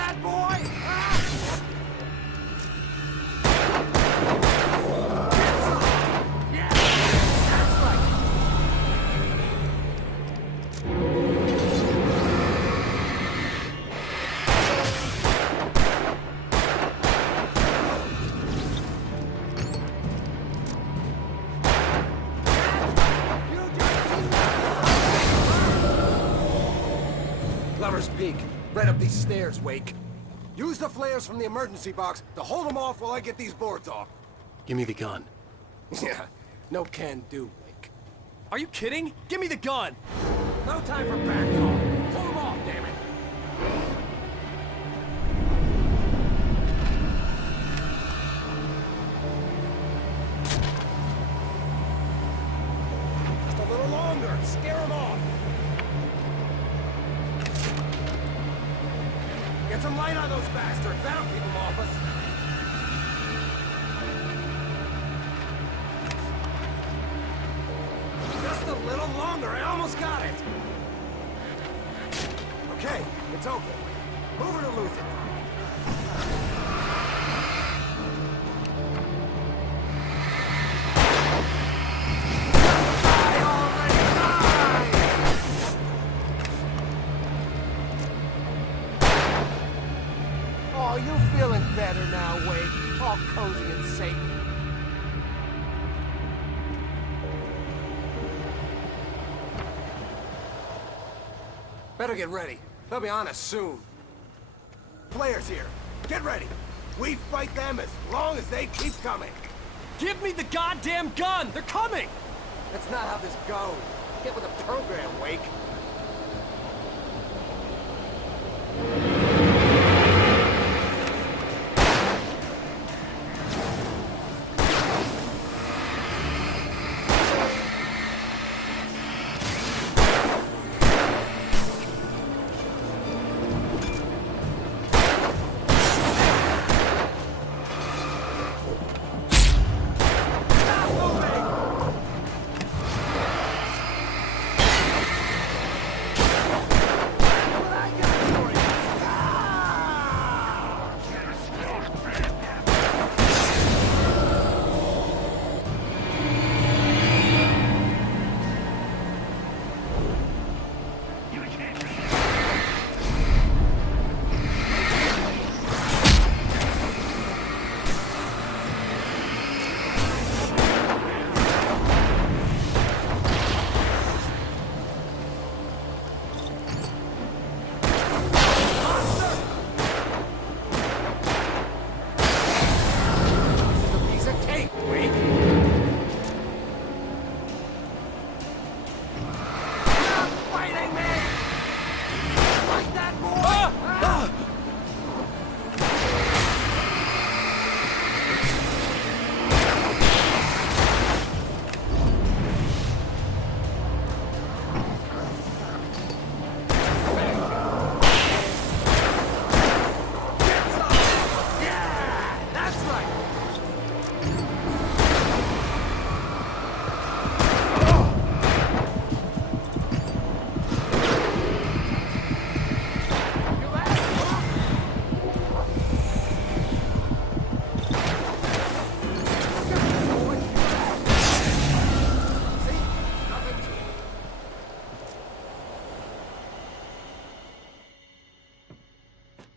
that, boy? Ah! Yeah, that's right. Lover's Peak. Right up these stairs, Wake. Use the flares from the emergency box to hold them off while I get these boards off. Give me the gun. Yeah, no can do, Wake. Are you kidding? Give me the gun! No time for back talk. Pull them off, damn it. Just a little longer. Scare them off. Get some light on those bastards. That'll keep them off us. Just a little longer. I almost got it. Okay, it's open. Move it or lose it. Oh, you feeling better now, Wade? All cozy and safe. Better get ready. They'll be on us soon. Players here. Get ready. We fight them as long as they keep coming. Give me the goddamn gun! They're coming! That's not how this goes. Get with the program, Wake.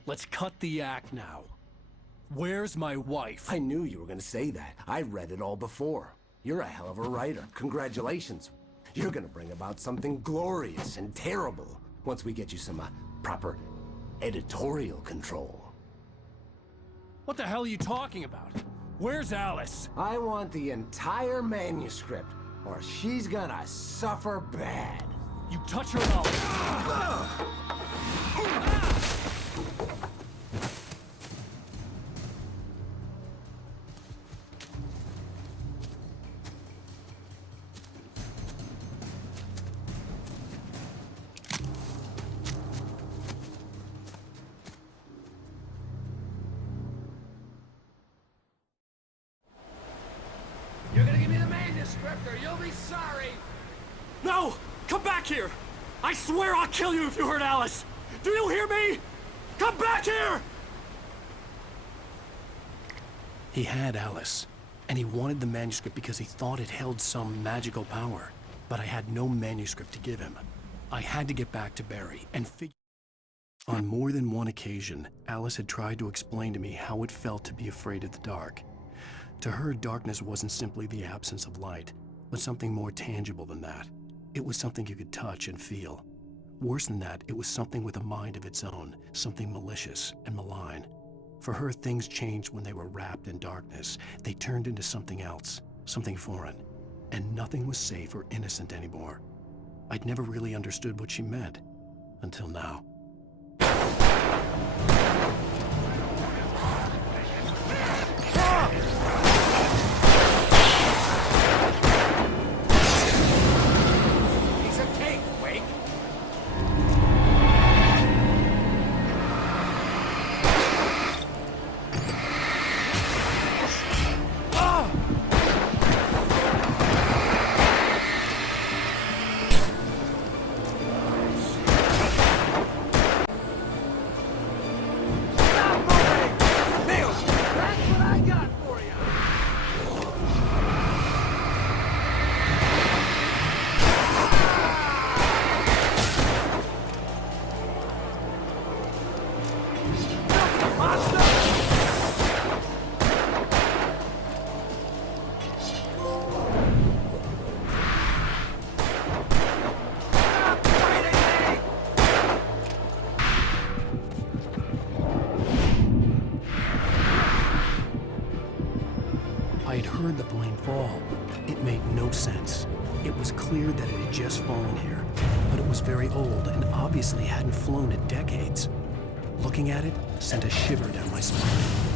Let's cut the act now. Where's my wife? I knew you were gonna say that. I read it all before. You're a hell of a writer. Congratulations. You're gonna bring about something glorious and terrible once we get you some proper editorial control. What the hell are you talking about? Where's Alice? I want the entire manuscript, or she's gonna suffer bad. You touch her mouth. You're gonna give me the manuscript, or you'll be sorry. No! Come back here! I swear I'll kill you if you hurt Alice! Do you hear me? Come back Back here! He had Alice, and he wanted the manuscript because he thought it held some magical power. But I had no manuscript to give him. I had to get back to Barry and figure... On more than one occasion, Alice had tried to explain to me how it felt to be afraid of the dark. To her, darkness wasn't simply the absence of light, but something more tangible than that. It was something you could touch and feel. Worse than that, it was something with a mind of its own, something malicious and malign. For her, things changed when they were wrapped in darkness. They turned into something else, something foreign, and nothing was safe or innocent anymore. I'd never really understood what she meant, until now. Piece of cake, Wake. I had heard the plane fall. It made no sense. It was clear that it had just fallen here, but it was very old and obviously hadn't flown in decades. Looking at it sent a shiver down my spine.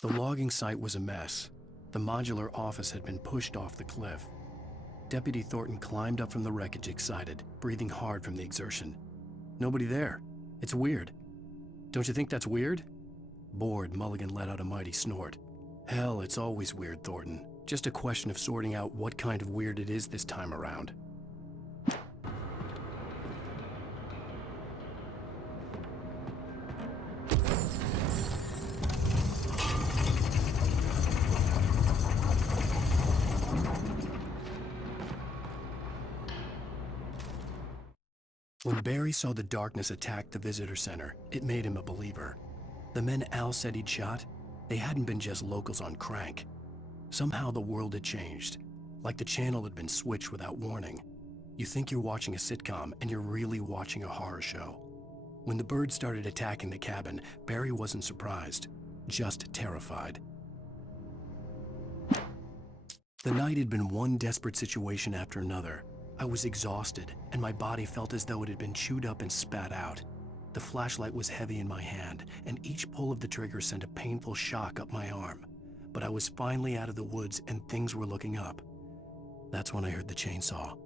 The logging site was a mess. The modular office had been pushed off the cliff. Deputy Thornton climbed up from the wreckage excited, breathing hard from the exertion. Nobody there. It's weird. Don't you think that's weird? Bored, Mulligan let out a mighty snort. Hell, it's always weird, Thornton. Just a question of sorting out what kind of weird it is this time around. When Barry saw the darkness attack the visitor center, it made him a believer. The men Al said he'd shot, they hadn't been just locals on crank. Somehow the world had changed, like the channel had been switched without warning. You think you're watching a sitcom, and you're really watching a horror show. When the birds started attacking the cabin, Barry wasn't surprised, just terrified. The night had been one desperate situation after another. I was exhausted, and my body felt as though it had been chewed up and spat out. The flashlight was heavy in my hand, and each pull of the trigger sent a painful shock up my arm. But I was finally out of the woods, and things were looking up. That's when I heard the chainsaw.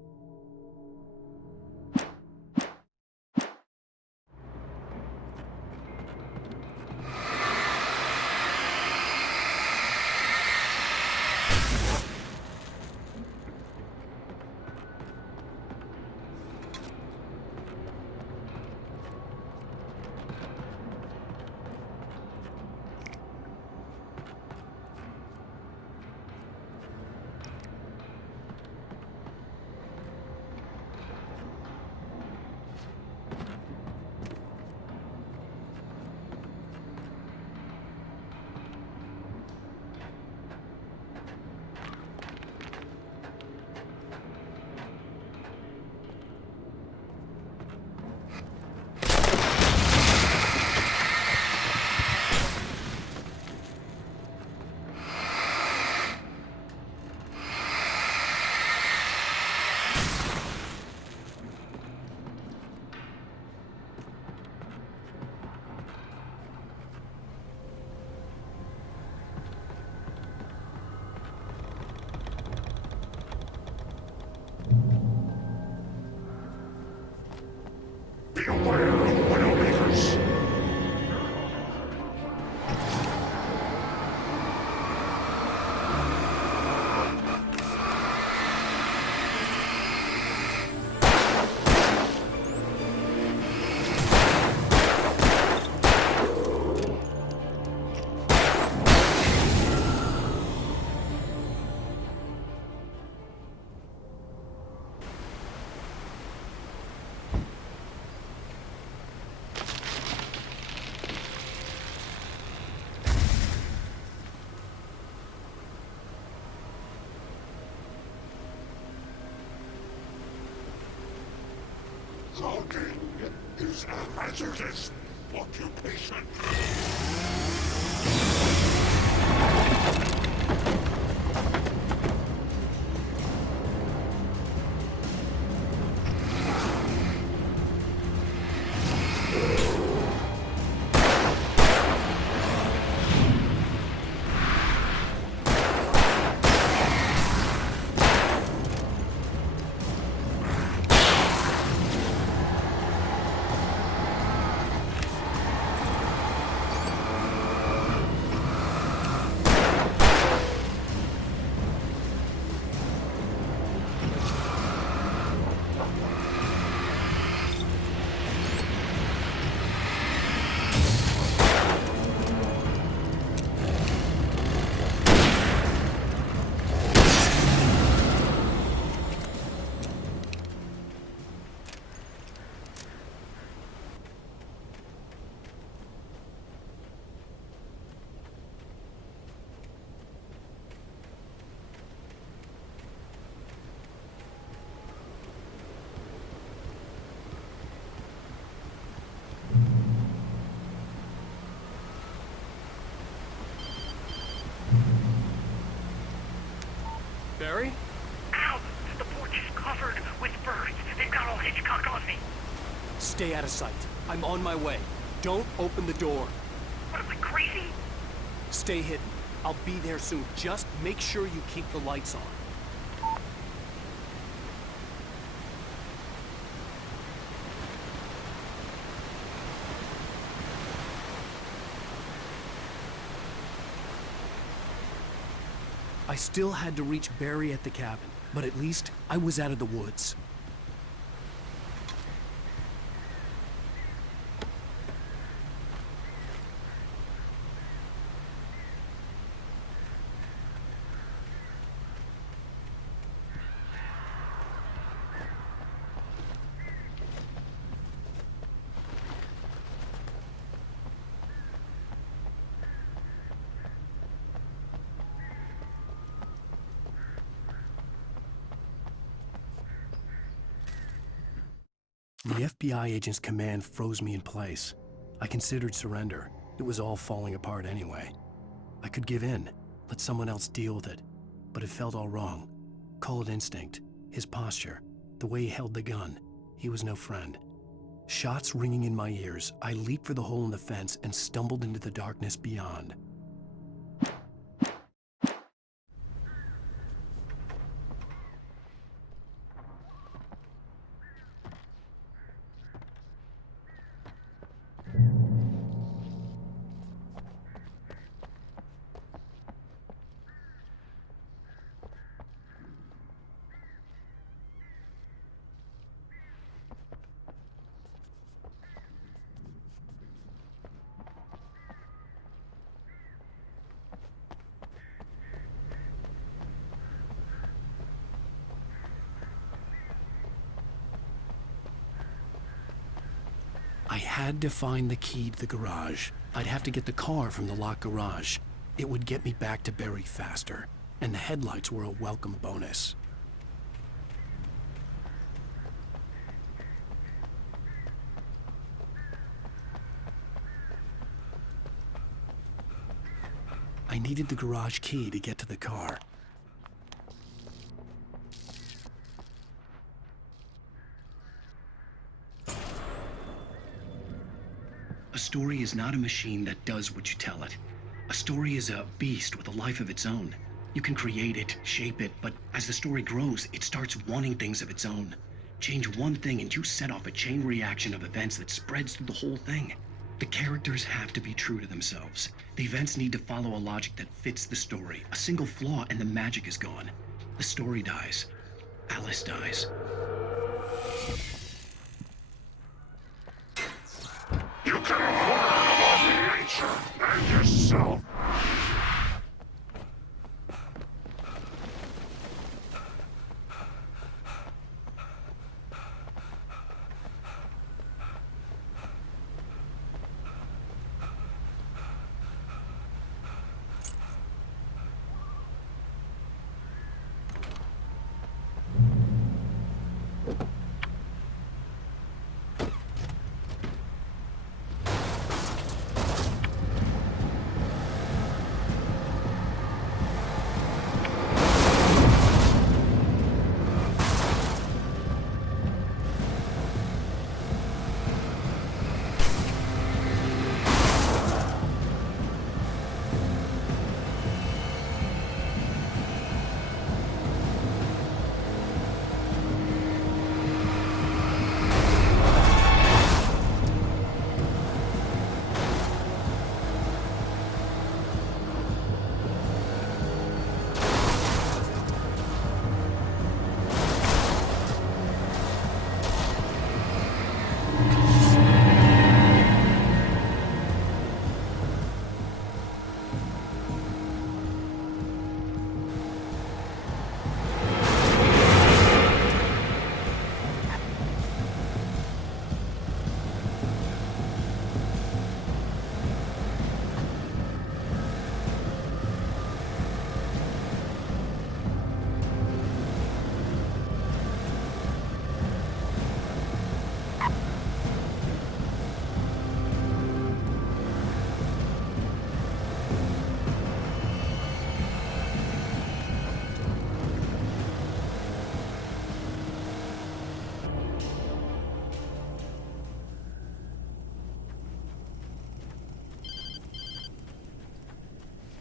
Logging is a hazardous occupation. Barry? Ow! The porch is covered with birds. They've got all Hitchcock on me. Stay out of sight. I'm on my way. Don't open the door. What am I, crazy? Stay hidden. I'll be there soon. Just make sure you keep the lights on. I still had to reach Barry at the cabin, but at least I was out of the woods. The FBI agent's command froze me in place. I considered surrender. It was all falling apart anyway. I could give in, let someone else deal with it. But it felt all wrong. Call it instinct, his posture, the way he held the gun. He was no friend. Shots ringing in my ears, I leaped for the hole in the fence and stumbled into the darkness beyond. I had to find the key to the garage. I'd have to get the car from the locked garage. It would get me back to Barry faster, and the headlights were a welcome bonus. I needed the garage key to get to the car. A story is not a machine that does what you tell it. A story is a beast with a life of its own. You can create it, shape it, but as the story grows, it starts wanting things of its own. Change one thing and you set off a chain reaction of events that spreads through the whole thing. The characters have to be true to themselves. The events need to follow a logic that fits the story. A single flaw and the magic is gone. The story dies. Alice dies. You can learn about nature and yourself.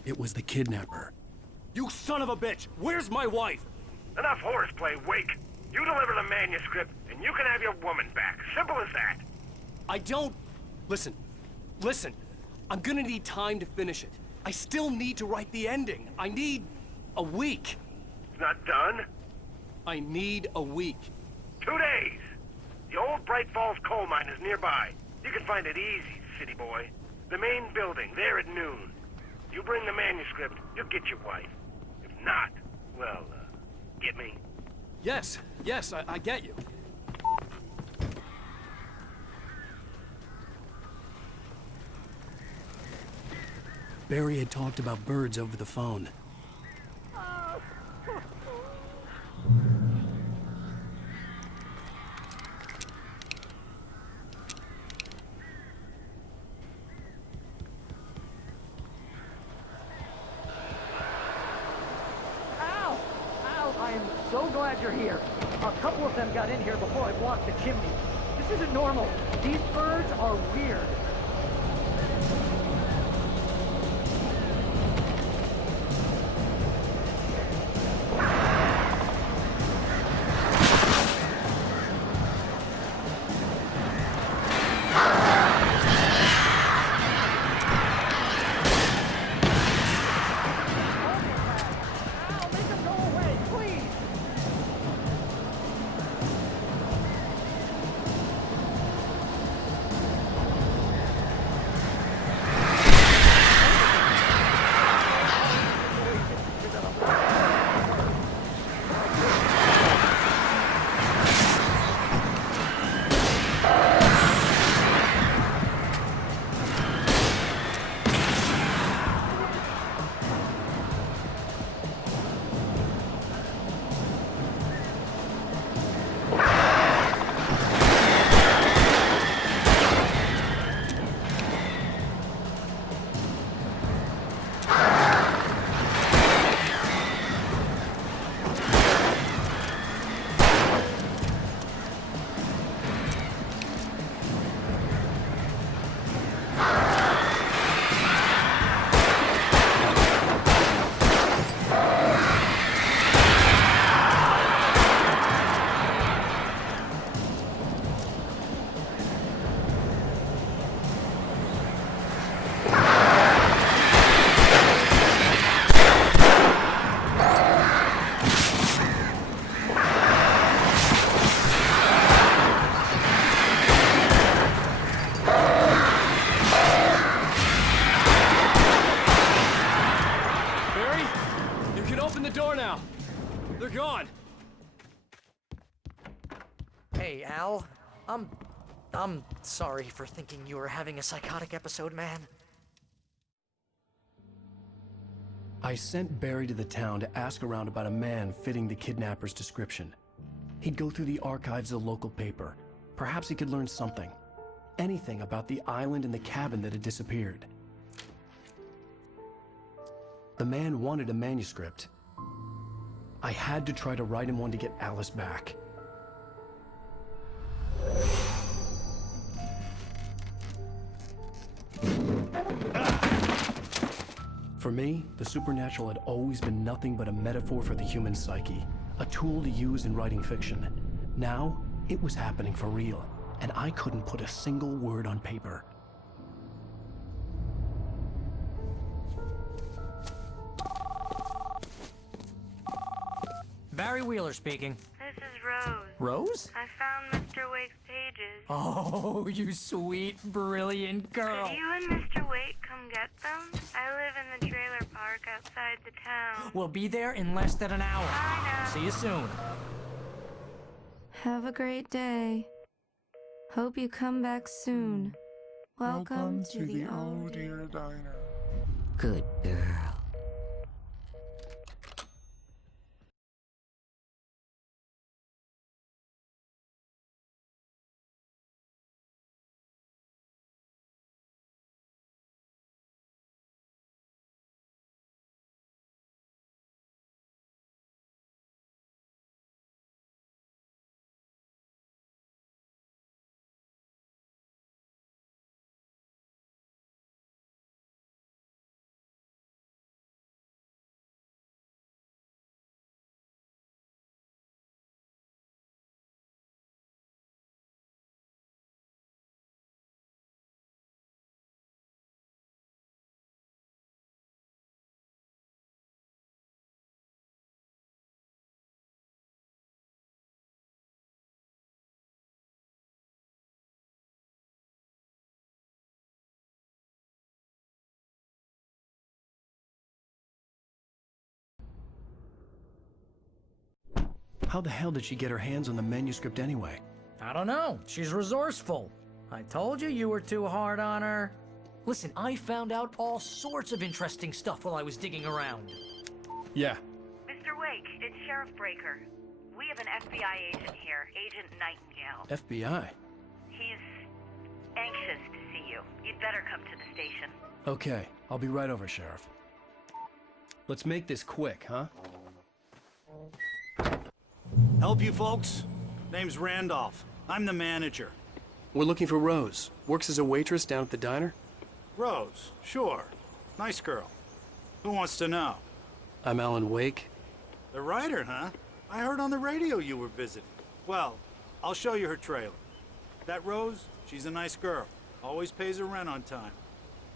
It was the kidnapper. You son of a bitch! Where's my wife? Enough horseplay, Wake. You deliver the manuscript, and you can have your woman back. Simple as that. I don't... Listen. Listen. I'm gonna need time to finish it. I still need to write the ending. I need... a week. It's not done. I need a week. 2 days. The old Bright Falls coal mine is nearby. You can find it easy, city boy. The main building, there at noon. You bring the manuscript, you'll get your wife. If not, well, get me? Yes, I get you. Barry had talked about birds over the phone. Al! Al, I am so glad you're here. A couple of them got in here before I blocked the chimney. This isn't normal. These birds are weird. Al, make them go away, please! Barry, you can open the door now. They're gone. Hey, Al. I'm sorry for thinking you were having a psychotic episode, man. I sent Barry to the town to ask around about a man fitting the kidnapper's description. He'd go through the archives of the local paper. Perhaps he could learn something. Anything about the island and the cabin that had disappeared. The man wanted a manuscript. I had to try to write him one to get Alice back. For me, the supernatural had always been nothing but a metaphor for the human psyche, a tool to use in writing fiction. Now, it was happening for real, and I couldn't put a single word on paper. Barry Wheeler speaking. This is Rose. Rose? I found Mr. Wake's pages. Oh, you sweet, brilliant girl. Could you and Mr. Wake come get them? I live in the trailer park outside the town. We'll be there in less than an hour. Bye now. See you soon. Have a great day. Hope you come back soon. Welcome to the Oh Dear Diner. Good girl. How the hell did she get her hands on the manuscript anyway? I don't know. She's resourceful. I told you you were too hard on her. Listen, I found out all sorts of interesting stuff while I was digging around. Yeah. Mr. Wake, it's Sheriff Breaker. We have an FBI agent here, Agent Nightingale. FBI? He's anxious to see you. You'd better come to the station. Okay, I'll be right over, Sheriff. Let's make this quick, huh? Help you folks? Name's Randolph. I'm the manager. We're looking for Rose. Works as a waitress down at the diner. Rose, sure. Nice girl. Who wants to know? I'm Alan Wake. The writer, huh? I heard on the radio you were visiting. Well, I'll show you her trailer. That Rose, she's a nice girl. Always pays her rent on time.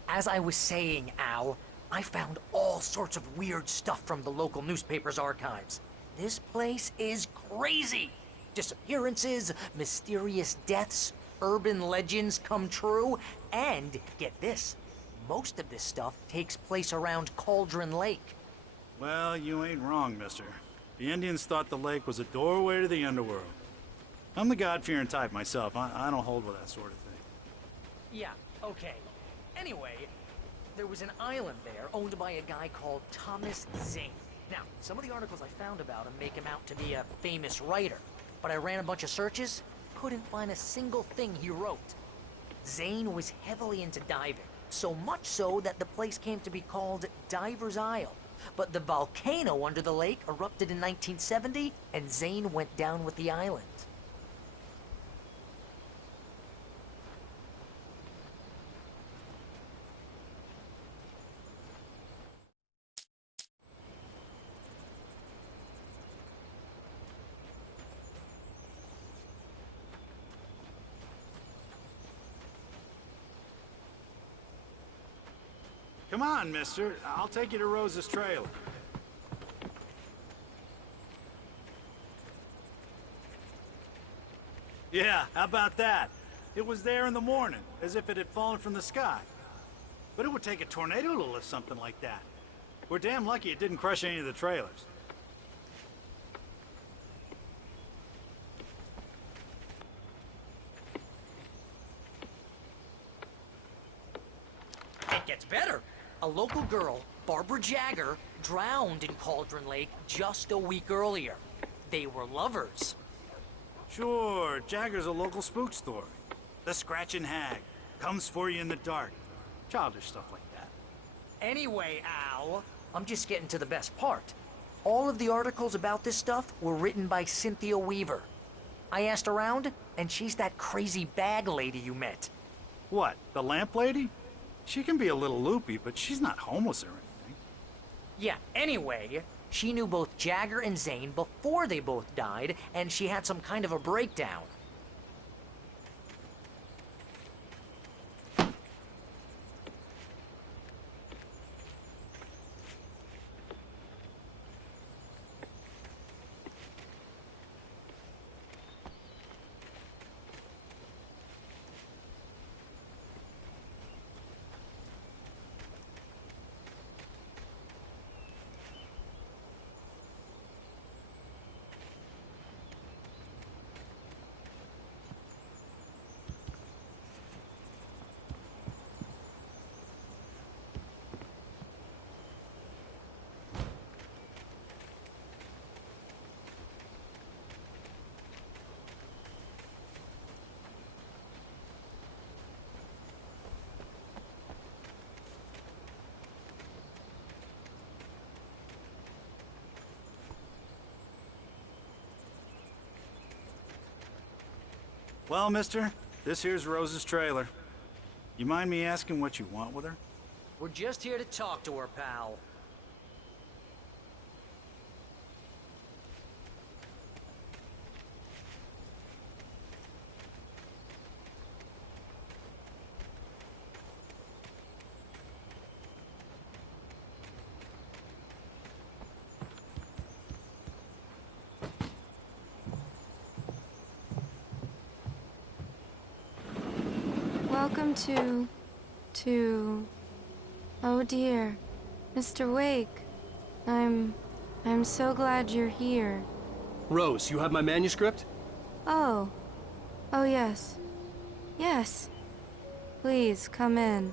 As I was saying, Al, I found all sorts of weird stuff from the local newspaper's archives. This place is crazy. Disappearances, mysterious deaths, urban legends come true, and get this, most of this stuff takes place around Cauldron Lake. Well, you ain't wrong, mister. The Indians thought the lake was a doorway to the underworld. I'm the God-fearing type myself. I don't hold with that sort of thing. Yeah, okay. Anyway, there was an island there owned by a guy called Thomas Zane. Now, some of the articles I found about him make him out to be a famous writer, but I ran a bunch of searches, couldn't find a single thing he wrote. Zane was heavily into diving, so much so that the place came to be called Diver's Isle. But the volcano under the lake erupted in 1970, and Zane went down with the island. Come on, mister. I'll take you to Rose's trailer. Yeah, how about that? It was there in the morning, as if it had fallen from the sky. But it would take a tornado to lift something like that. We're damn lucky it didn't crush any of the trailers. It gets better. A local girl, Barbara Jagger, drowned in Cauldron Lake just a week earlier. They were lovers. Sure, Jagger's a local spook story. The Scratching Hag. Comes for you in the dark. Childish stuff like that. Anyway, Al, I'm just getting to the best part. All of the articles about this stuff were written by Cynthia Weaver. I asked around, and she's that crazy bag lady you met. What, the lamp lady? She can be a little loopy, but she's not homeless or anything. Yeah, anyway, she knew both Jagger and Zane before they both died, and she had some kind of a breakdown. Well, mister, this here's Rose's trailer. You mind me asking what you want with her? We're just here to talk to her, pal. Welcome to... Oh dear, Mr. Wake. I'm so glad you're here. Rose, you have my manuscript? Oh. Oh, yes. Yes. Please, come in.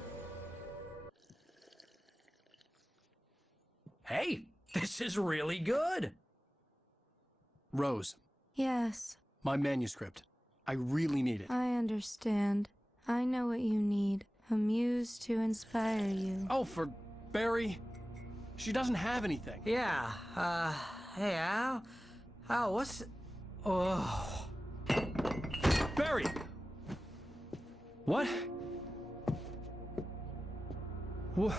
Hey, this is really good. Rose, Yes, my manuscript. I really need it. I understand. I know what you need. A muse to inspire you. Oh, for Barry? She doesn't have anything. Yeah, hey, Al, what's... Oh... Barry! What? What?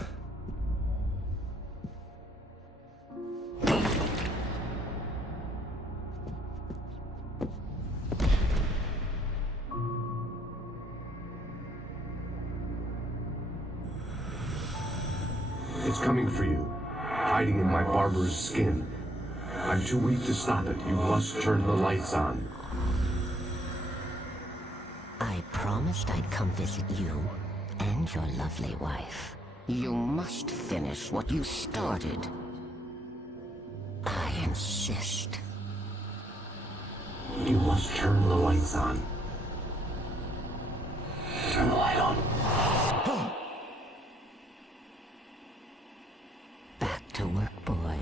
It's coming for you, hiding in my barber's skin. I'm too weak to stop it. You must turn the lights on. I promised I'd come visit you and your lovely wife. You must finish what you started. I insist. You must turn the lights on. Turn the light on. Back to work, boy.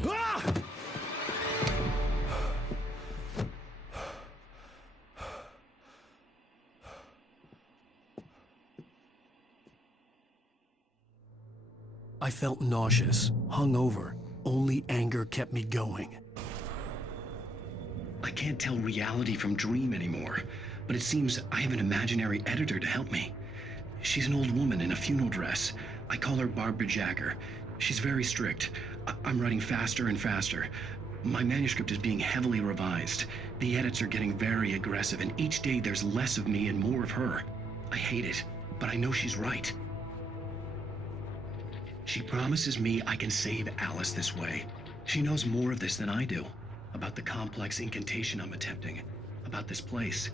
I felt nauseous, hungover. Only anger kept me going. I can't tell reality from dream anymore, but it seems I have an imaginary editor to help me. She's an old woman in a funeral dress. I call her Barbara Jagger. She's very strict. I'm writing faster and faster. My manuscript is being heavily revised. The edits are getting very aggressive, and each day there's less of me and more of her. I hate it, but I know she's right. She promises me I can save Alice this way. She knows more of this than I do. About the complex incantation I'm attempting. About this place.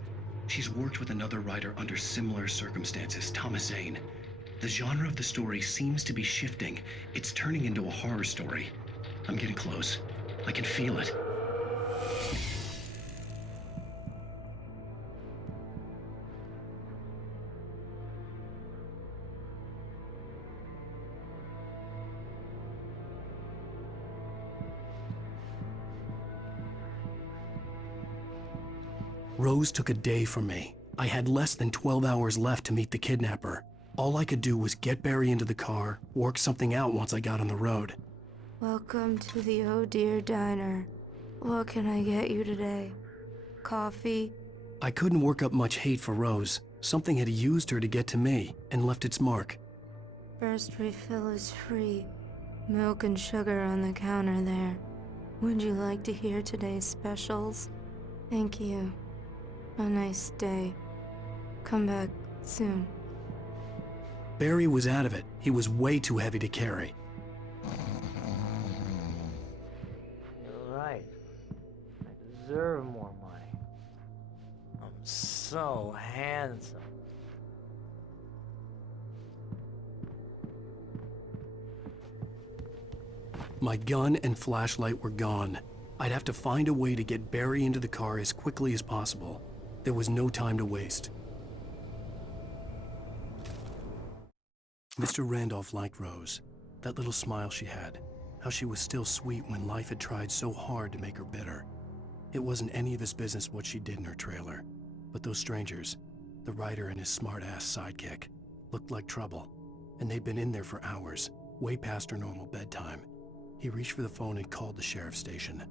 She's worked with another writer under similar circumstances, Thomas Zane. The genre of the story seems to be shifting. It's turning into a horror story. I'm getting close. I can feel it. Rose took a day from me. I had less than 12 hours left to meet the kidnapper. All I could do was get Barry into the car, work something out once I got on the road. Welcome to the Oh Dear Diner. What can I get you today? Coffee? I couldn't work up much hate for Rose. Something had used her to get to me and left its mark. First refill is free. Milk and sugar on the counter there. Would you like to hear today's specials? Thank you. A nice day. Come back soon. Barry was out of it. He was way too heavy to carry. You're right. I deserve more money. I'm so handsome. My gun and flashlight were gone. I'd have to find a way to get Barry into the car as quickly as possible. There was no time to waste. Mr. Randolph liked Rose. That little smile she had. How she was still sweet when life had tried so hard to make her bitter. It wasn't any of his business what she did in her trailer. But those strangers, the writer and his smart-ass sidekick, looked like trouble. And they'd been in there for hours, way past her normal bedtime. He reached for the phone and called the sheriff's station.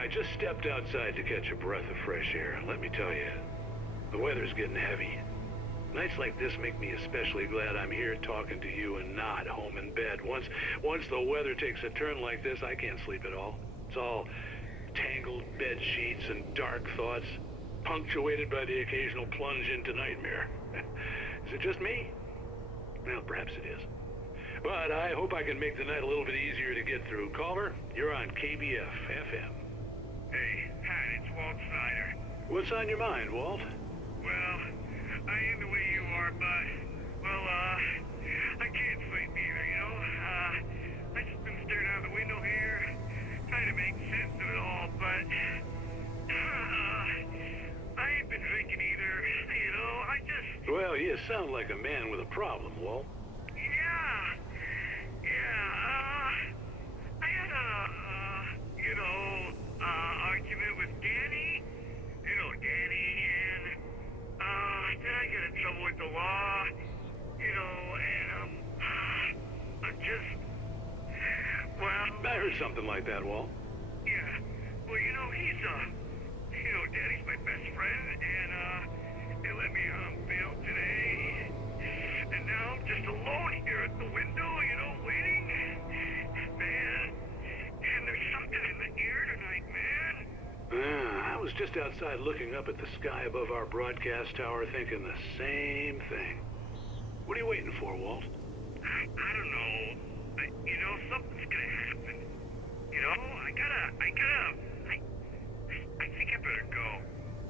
I just stepped outside to catch a breath of fresh air. Let me tell you, the weather's getting heavy. Nights like this make me especially glad I'm here talking to you and not home in bed. Once the weather takes a turn like this, I can't sleep at all. It's all tangled bed sheets and dark thoughts, punctuated by the occasional plunge into nightmare. Is it just me? Well, perhaps it is. But I hope I can make the night a little bit easier to get through. Caller, you're on KBF FM. Hey, Pat, it's Walt Snyder. What's on your mind, Walt? Well, I am the way you are, but, well, I can't sleep either, you know? I just been staring out the window here, trying to make sense of it all, but, I ain't been drinking either, you know? Well, you sound like a man with a problem, Walt. I had argument with Danny, and, then I get in trouble with the law, and, I'm just, well... I heard something like that, Walt. Yeah, well, Danny's my best friend, and, they let me on bail today, and now I'm just alone here at the window, waiting, man, and there's something in the air tonight, man. I was just outside looking up at the sky above our broadcast tower thinking the same thing. What are you waiting for, Walt? I don't know. Something's gonna happen. I think I better go.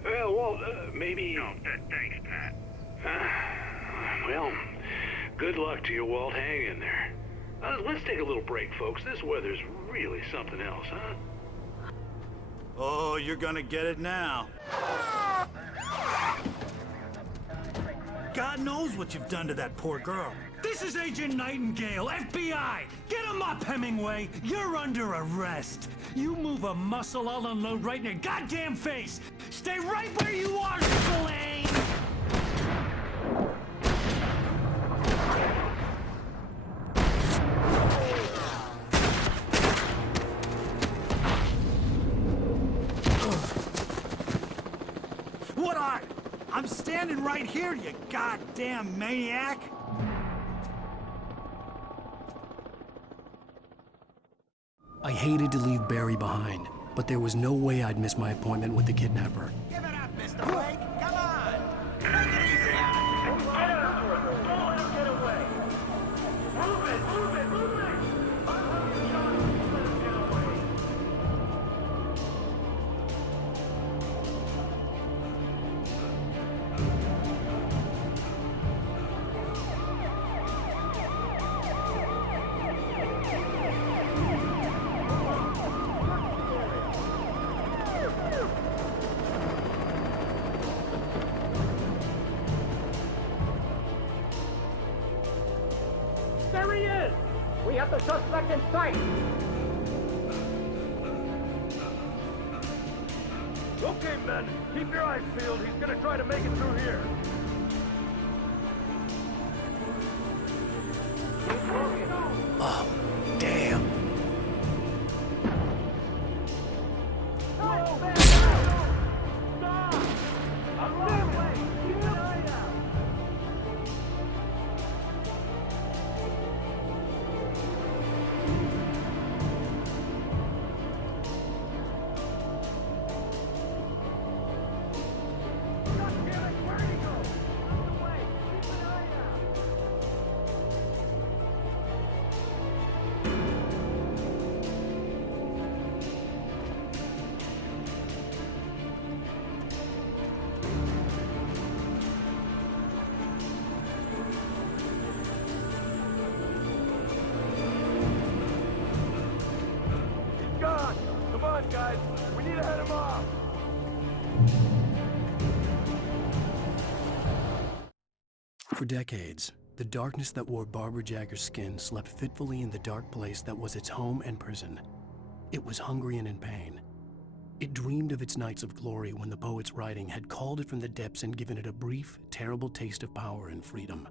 Well, Walt, maybe... No, thanks, Pat. Well, good luck to you, Walt. Hang in there. Let's take a little break, folks. This weather's really something else, huh? Oh, you're gonna get it now. God knows what you've done to that poor girl. This is Agent Nightingale, FBI! Get him up, Hemingway! You're under arrest! You move a muscle, I'll unload right in your goddamn face! Stay right where you are, Spillane! What are you? I'm standing right here, you goddamn maniac! I hated to leave Barry behind, but there was no way I'd miss my appointment with the kidnapper. Give it up, Mr. Blake. Come on. Take it easy on it. Don't let him get away. Move it. Let him get away. There he is! We have the suspect in sight! Okay, men. Keep your eyes peeled. He's gonna try to make it through here. Oh, damn. Oh, man! Stop! I'm leaving! Keep an eye out! Where'd he go? On the way. Keep an eye out. He's gone. Come on, guys. We need to head him off. For decades, the darkness that wore Barbara Jagger's skin slept fitfully in the dark place that was its home and prison. It was hungry and in pain. It dreamed of its nights of glory when the poet's writing had called it from the depths and given it a brief, terrible taste of power and freedom.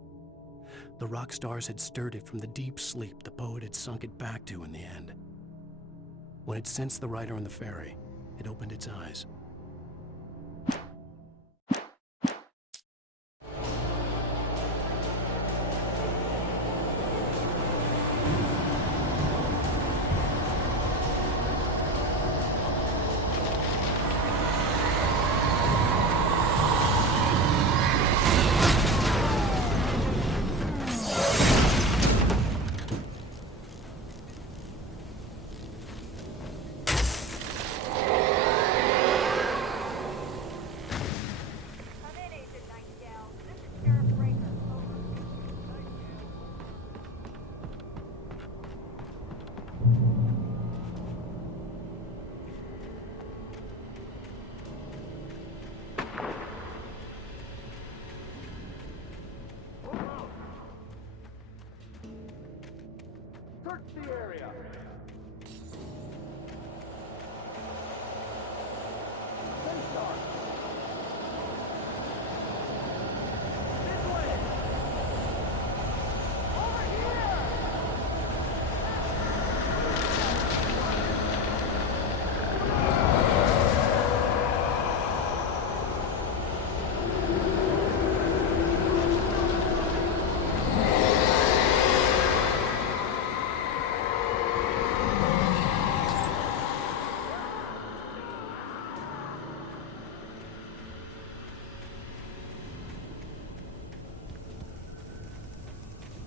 The rock stars had stirred it from the deep sleep the poet had sunk it back to in the end. When it sensed the writer on the ferry, it opened its eyes. Search the area. Stay sharp. This way. Over here.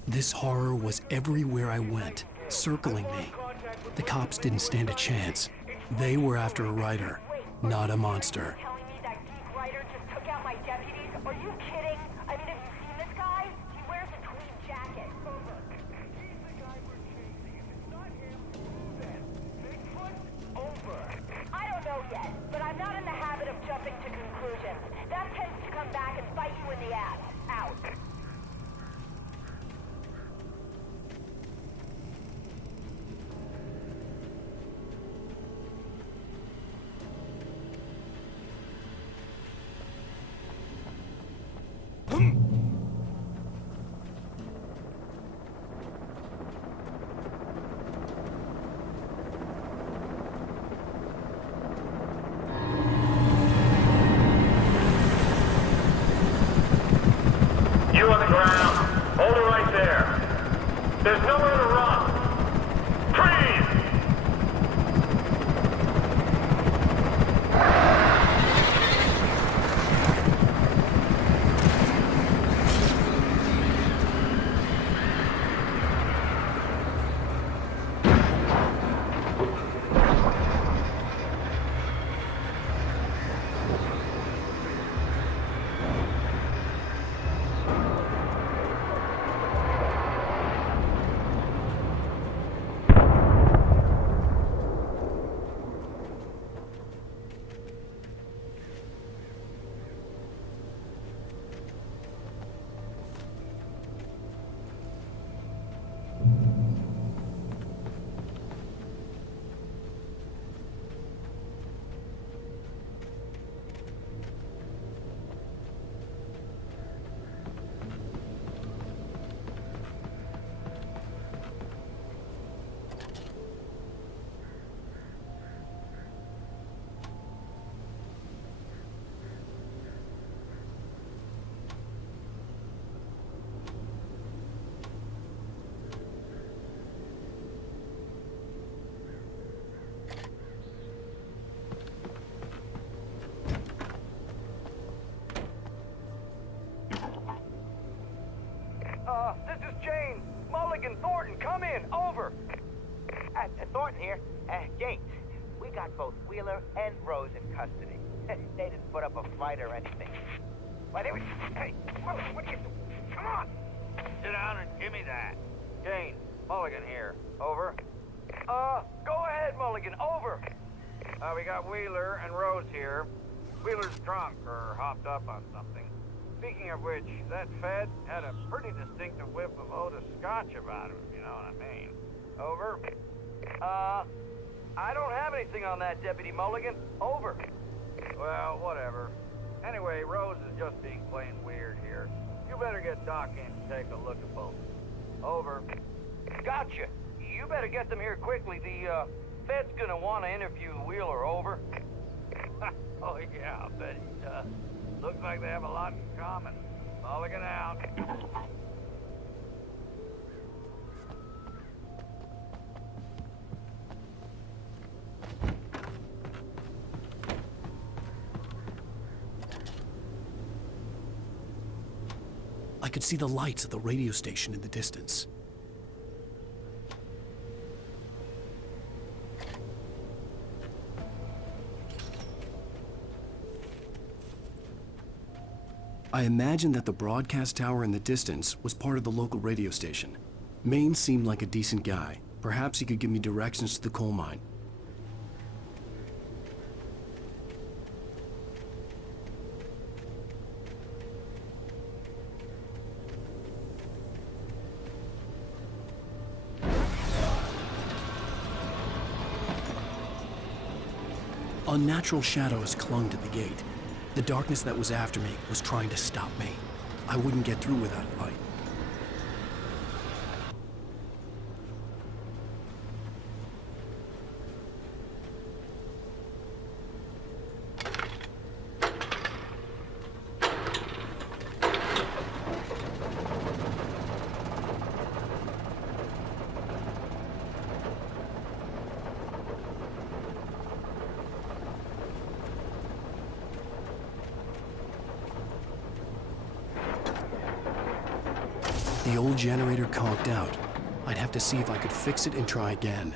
This horror was everywhere I went, circling me. The cops didn't stand a chance. They were after a writer, not a monster. Telling me that geek writer just took out my deputies? Are you kidding? I mean, have you seen this guy? He wears a tweed jacket. Over. He's the guy we're chasing. If it's not him, who then? Bigfoot? Over. I don't know yet, but I'm not in the habit of jumping to conclusions. That tends to come back and bite you in the ass. Out. You on the ground. Hold it right there. There's nowhere to run. Freeze! This is Jane. Mulligan, Thornton, come in. Over. Thornton here. Jane, we got both Wheeler and Rose in custody. They didn't put up a fight or anything. Why, they were... Hey, Mulligan, what are you doing? Come on. Sit down and give me that. Jane, Mulligan here. Over. Go ahead, Mulligan. Over. We got Wheeler and Rose here. Wheeler's drunk or hopped up on something. Speaking of which, that Fed had a pretty distinctive whiff of Otis Scotch about him, if you know what I mean. Over. I don't have anything on that, Deputy Mulligan. Over. Well, whatever. Anyway, Rose is just being plain weird here. You better get Doc in to take a look at both. Over. Gotcha. You better get them here quickly. The Fed's gonna want to interview Wheeler. Over. Oh, yeah, I'll bet he does. Looks like they have a lot in common. Mulligan out. I could see the lights of the radio station in the distance. I imagined that the broadcast tower in the distance was part of the local radio station. Maine seemed like a decent guy. Perhaps he could give me directions to the coal mine. Unnatural shadows clung to the gate. The darkness that was after me was trying to stop me. I wouldn't get through without a light. The old generator conked out. I'd have to see if I could fix it and try again.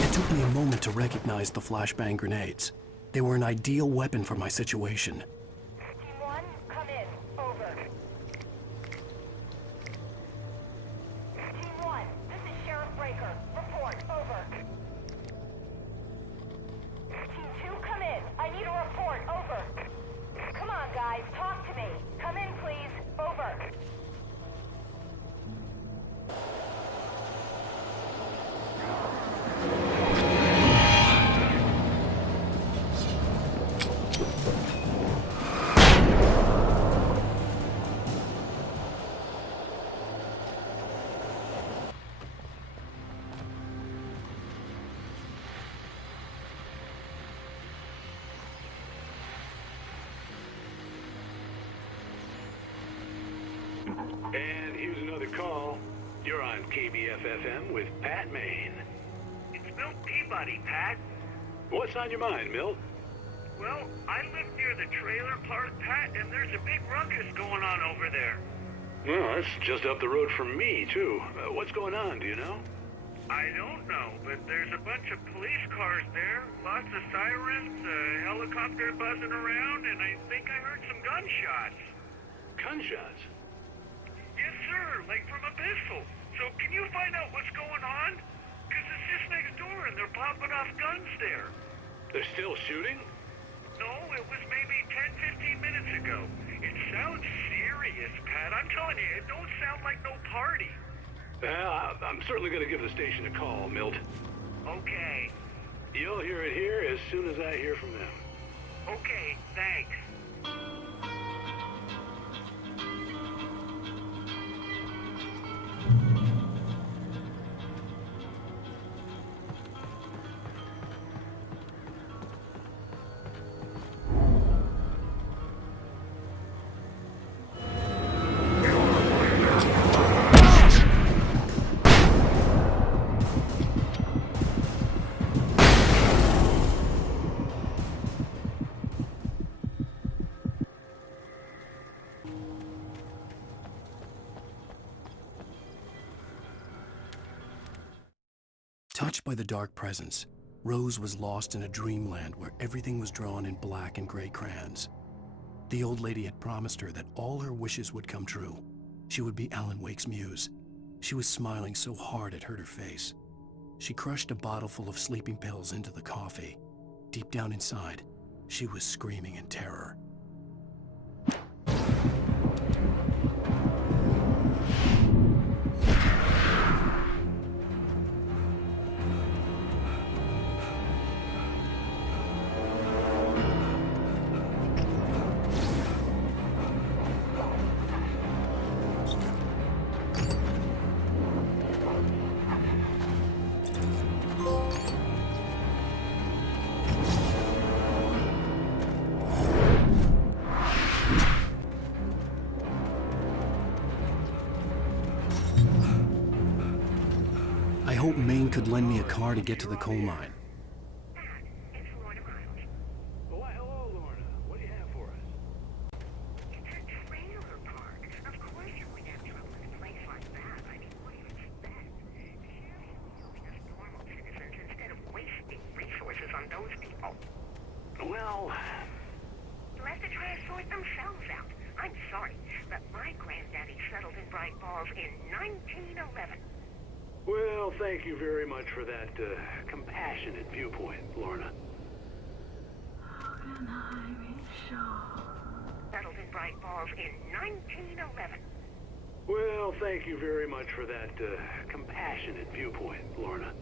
It took me a moment to recognize the flashbang grenades. They were an ideal weapon for my situation. Team 1, come in. Over. Team 1, this is Sheriff Breaker. Report. Over. Team 2, come in. I need a report. Over. Come on, guys. Talk to me. Come in, please. Over. And here's another call. You're on KBF-FM with Pat Maine. It's Milt Peabody, Pat. What's on your mind, Milt? Well, I live near the trailer park, Pat, and there's a big ruckus going on over there. Well, that's just up the road from me, too. What's going on, do you know? I don't know, but there's a bunch of police cars there, lots of sirens, a helicopter buzzing around, and I think I heard some gunshots. Gunshots? Yes, sir, like from a pistol. So can you find out what's going on? Because it's just next door and they're popping off guns there. They're still shooting? No, it was maybe 10, 15 minutes ago. It sounds serious, Pat. I'm telling you, it don't sound like no party. Well, I'm certainly going to give the station a call, Milt. Okay. You'll hear it here as soon as I hear from them. Okay, thanks. Touched by the dark presence, Rose was lost in a dreamland where everything was drawn in black and gray crayons. The old lady had promised her that all her wishes would come true. She would be Alan Wake's muse. She was smiling so hard it hurt her face. She crushed a bottle full of sleeping pills into the coffee. Deep down inside, she was screaming in terror. I hope Maine could lend me a car to get to the coal mine. Why, hello, Lorna. What do you have for us? It's a trailer park. Of course you wouldn't have trouble in a place like that. I mean, what do you expect? The sheriff is helping us normal citizens instead of wasting resources on those people. Well... They'll have to try to sort themselves out. I'm sorry, but my granddaddy settled in Bright Falls in 1911. Well, thank you very much for that compassionate viewpoint, Lorna. Settled in Bright Falls in 1911. Well, thank you very much for that compassionate viewpoint, Lorna.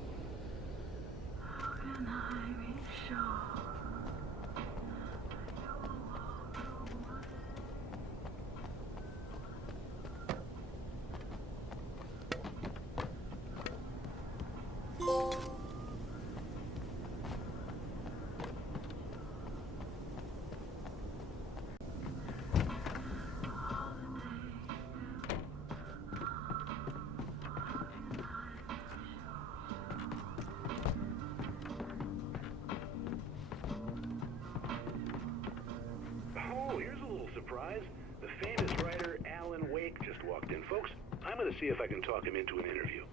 Oh, here's a little surprise. The famous writer Alan Wake just walked in. Folks, I'm going to see if I can talk him into an interview.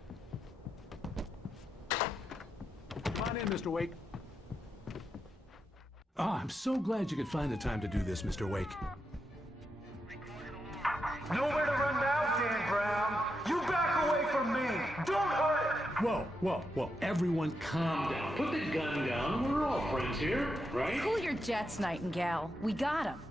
Come on in, Mr. Wake. Oh, I'm so glad you could find the time to do this, Mr. Wake. Nowhere to run now, Dan Brown. You back away from me. Don't hurt. Whoa, whoa, whoa. Everyone calm down. Put the gun down. We're all friends here, right? Cool your jets, Nightingale. We got him.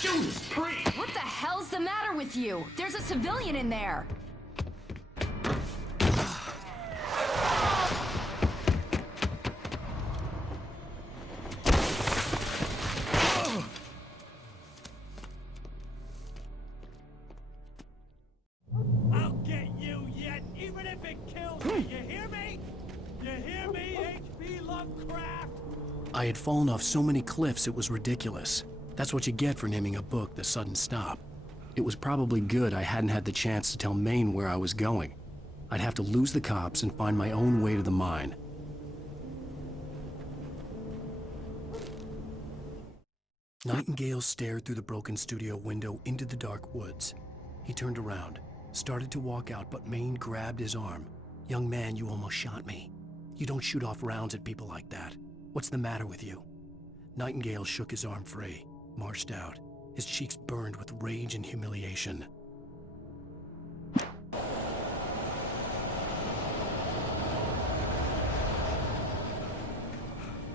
Judas Priest! What the hell's the matter with you? There's a civilian in there. I'll get you yet, even if it kills me. You hear me? You hear me, H.P. Lovecraft? I had fallen off so many cliffs it was ridiculous. That's what you get for naming a book The Sudden Stop. It was probably good I hadn't had the chance to tell Maine where I was going. I'd have to lose the cops and find my own way to the mine. Nightingale stared through the broken studio window into the dark woods. He turned around, started to walk out, but Maine grabbed his arm. "Young man, you almost shot me. You don't shoot off rounds at people like that. What's the matter with you?" Nightingale shook his arm free, marched out. His cheeks burned with rage and humiliation.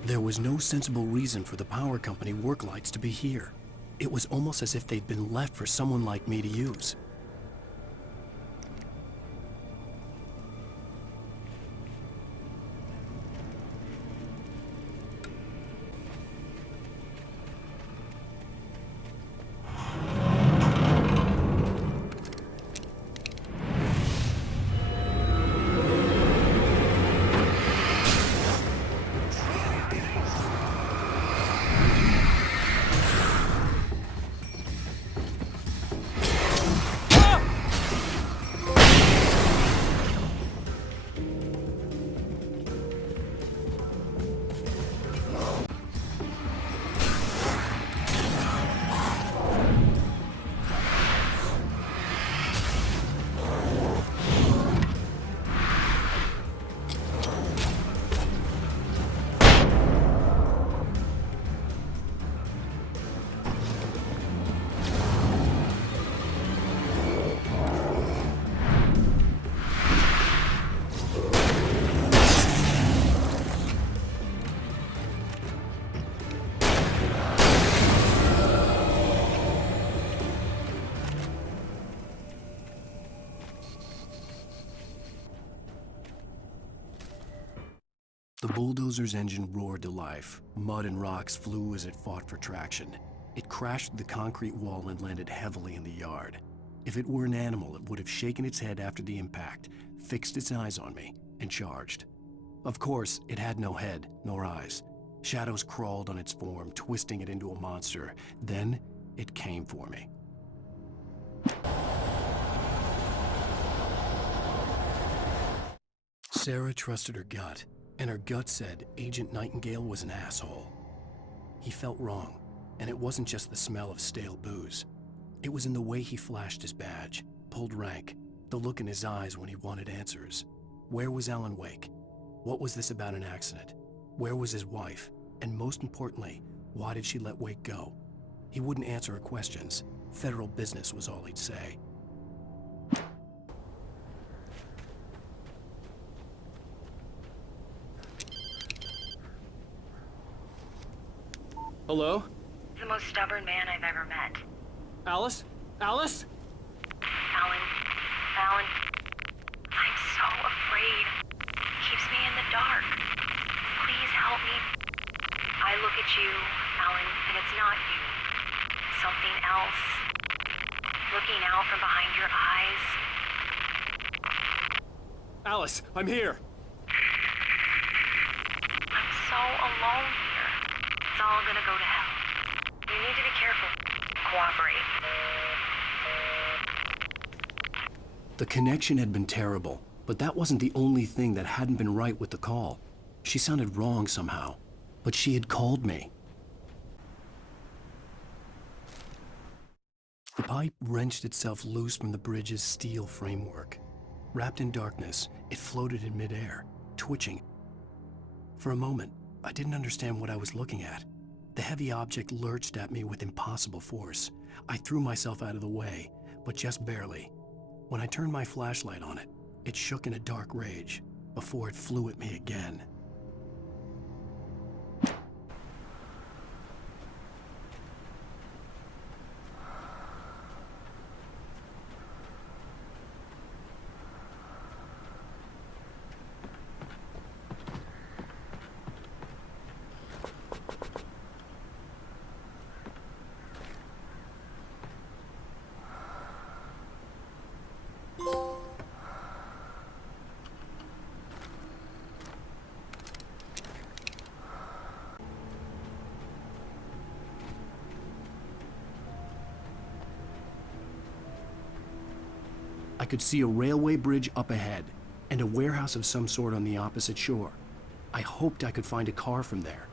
There was no sensible reason for the power company work lights to be here. It was almost as if they'd been left for someone like me to use. The bulldozer's engine roared to life. Mud and rocks flew as it fought for traction. It crashed through the concrete wall and landed heavily in the yard. If it were an animal, it would have shaken its head after the impact, fixed its eyes on me, and charged. Of course, it had no head, nor eyes. Shadows crawled on its form, twisting it into a monster. Then, it came for me. Sarah trusted her gut, and her gut said Agent Nightingale was an asshole. He felt wrong, and it wasn't just the smell of stale booze. It was in the way he flashed his badge, pulled rank, the look in his eyes when he wanted answers. Where was Alan Wake? What was this about an accident? Where was his wife? And most importantly, why did she let Wake go? He wouldn't answer her questions. Federal business was all he'd say. Hello? The most stubborn man I've ever met. Alice? Alice? Alan. I'm so afraid. Keeps me in the dark. Please help me. I look at you, Alan, and it's not you. Something else. Looking out from behind your eyes. Alice, I'm here. I'm so alone here. It's all gonna go to hell. You need to be careful. Cooperate. The connection had been terrible, but that wasn't the only thing that hadn't been right with the call. She sounded wrong somehow, but she had called me. The pipe wrenched itself loose from the bridge's steel framework. Wrapped in darkness, it floated in midair, twitching. For a moment, I didn't understand what I was looking at. The heavy object lurched at me with impossible force. I threw myself out of the way, but just barely. When I turned my flashlight on it, it shook in a dark rage before it flew at me again. I could see a railway bridge up ahead, and a warehouse of some sort on the opposite shore. I hoped I could find a car from there.